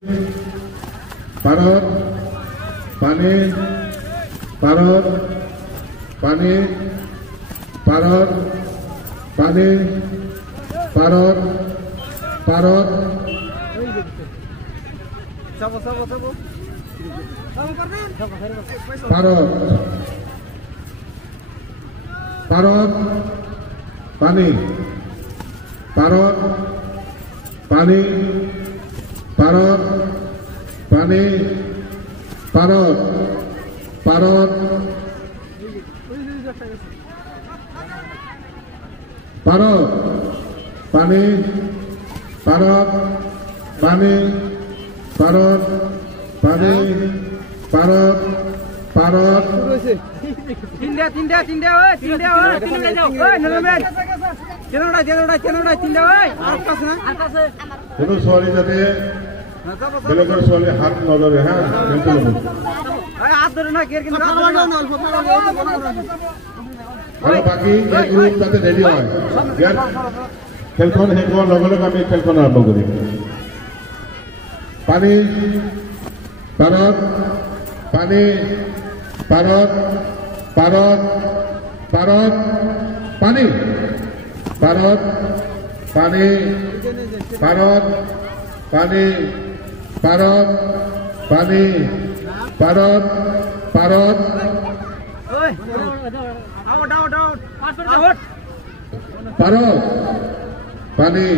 parot pani parot pani parot pani parot parot parot parot pani parot pani parot pani parot parot parot pani parot pani parot pani parot parot tinda oi tinda jauh oi nalamen chenoda tinda oi akas na কোনো সোয়ালি যাতে বেলেগের সোয়ালি হাত না ধরে হ্যাঁ খেলতে হবে হাত ধরে না গিয়ার কিন্তু আর বাকি এই গ্রুপ যাতে রেডি হয় গিয়ার খেলখন হেকন লগে লগে আমি খেলখন আরম্ভ করি পানি পারত পানি পারত পারত পারত পানি পারত পানি parot pani parot pani parot parot oi out parot pani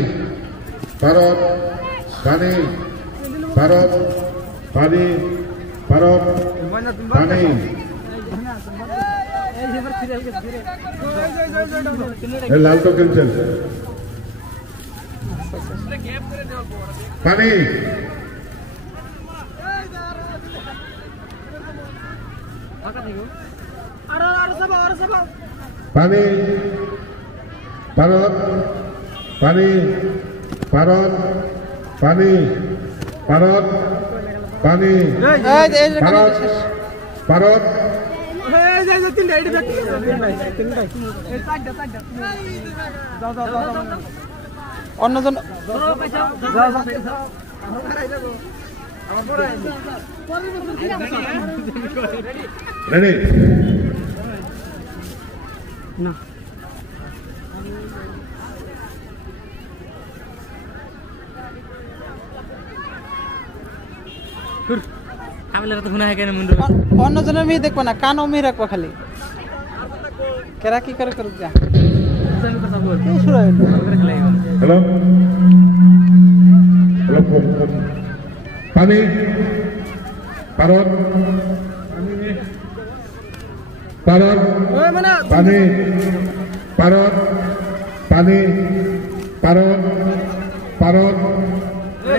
parot pani parot pani parot pani লাল তো ক্যান্সেল পানি পানি parot pani parot pani parot pani parot parot অন্যজন রেডি না অন্যজনের মেয়ে দেখবো না কানও মেয়ে রাখবো খালি কেরা কি করে করুক যা হ্যালো হ্যালো পানি parot parot pani parot pani parot parot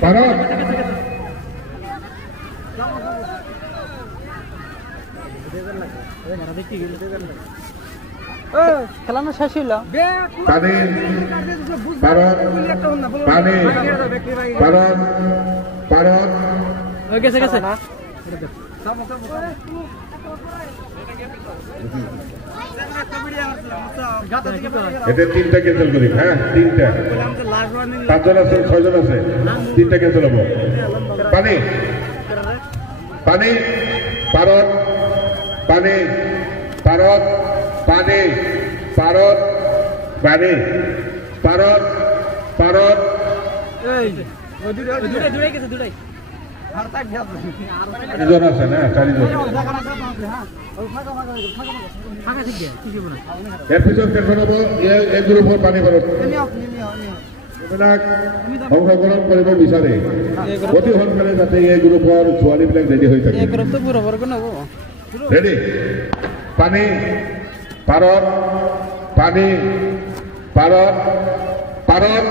parot খেলানো শেষ হইল pani parot pani parot parot গেছে গেছে এটা তিনটা ক্যান্সেল করি হ্যাঁ তিনটা পাঁচজন আছে ছয়জন আছে তিনটা ক্যান্সেল হবো পানি পানি parot pani parot pani parot pani parot parot দুটাই গেছে দুটাই চারিজন আছে না চারিজন এর পিছন কেন হবো এই গ্রুপের পানি পারত অংশগ্রহণ কৰিব বিচাৰে অতি সোনকালে যাতে এই গ্ৰুপৰ ছোৱালীবিলাক ৰেডি হৈ থাকে ৰেডি পানী পাৰত পানী পাৰত পাৰত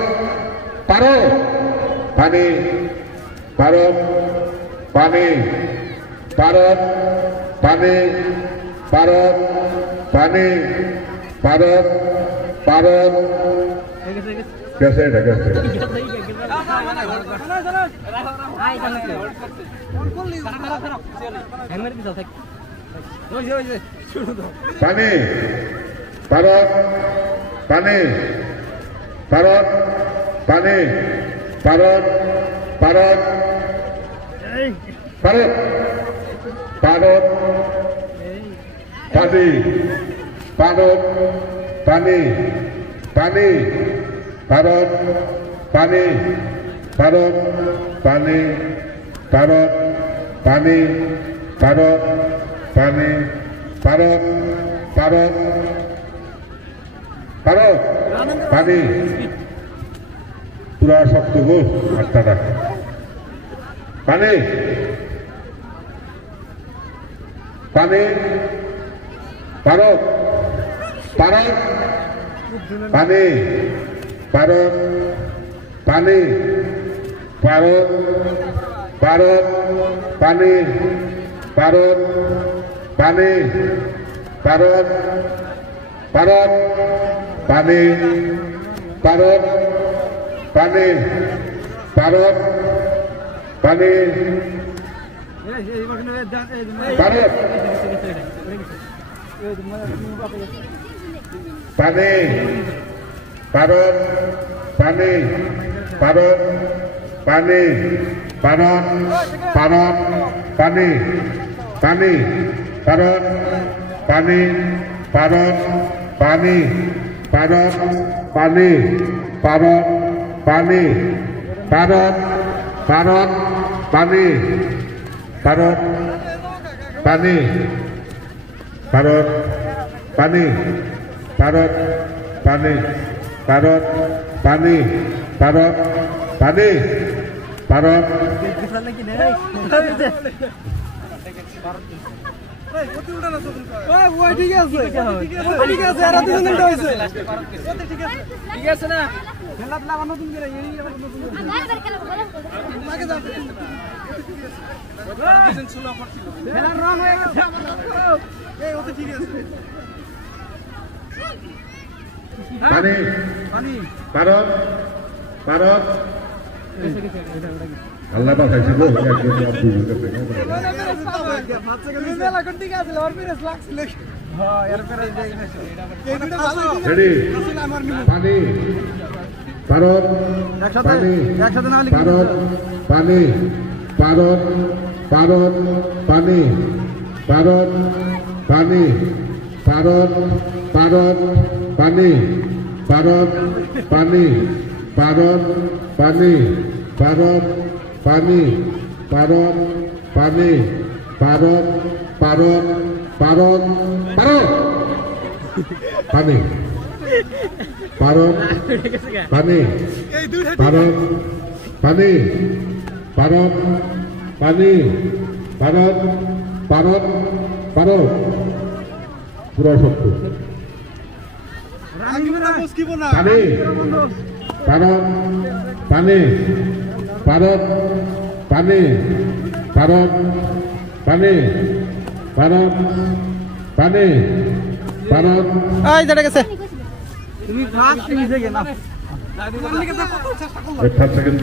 পাৰত পানী পাৰত পানী পাৰত পানী পাৰত পানী পাৰত পাৰত कैसे है कैसे पानी पारत पानी पारत पानी पारत पारत ভারত ভারত পানি ভারত পানি পানি ভারত পানি ভারত পানি ভারত পানি ভারত পানি ভারত ভারত ভারত পানি পুরা শক্ত গো আটটা পানি পানি ভারত ভারত পানি ভারত পানি ভারত ভারত পানি ভারত পানি ভারত ভারত পানি ভারত পানি ভারত পানি ভারত পানি ভারত পানি ভারত পানি ভারত ভারত পানি পানি ভারত পানি ভারত পানি ভারত পানি ভারত পানি ভারত ভারত পানি ভারত পানি ভারত পানি ভারত পানি ভারত পানি ভারত পানি ভারত ঠিক আছে ঠিক আছে আর দুজন মিনিট হইছে ঠিক আছে না খেলাত লাগা নতুন করে এই আবার নতুন করে খেলা বলো লাগে যাও ডিজাইন ছিল করছিল খেলার রং হয়ে গেছে এই ওতে ঠিক আছে পানি পানি ভারত ভারত আল্লাহ বাঁচাইছে গো একজন আব্দুল মেলা কোন ঠিক আছে আর পিরেস লাগছিল হ্যাঁ এর পরে এটা ভালো রেডি পানি ভারত পানি একসাথে না লিখি ভারত পানি ভারত ভারত পানি ভারত পানি ভারত ভারত পানি ভারত পানি ভারত পানি ভারত পানি ভারত পানি ভারত ভারত ভারত ভারত পানি ভারত পানি ভারত পানি ভারত পানি ভারত ভারত ভারত পুরা শক্ত পানি ভারত পানি ভারত পানি ভারত পানি ভারত পানি ভারত এই দাঁড়া গেছে তুমি ফাস্ট নিচে গেনা 1 সেকেন্ড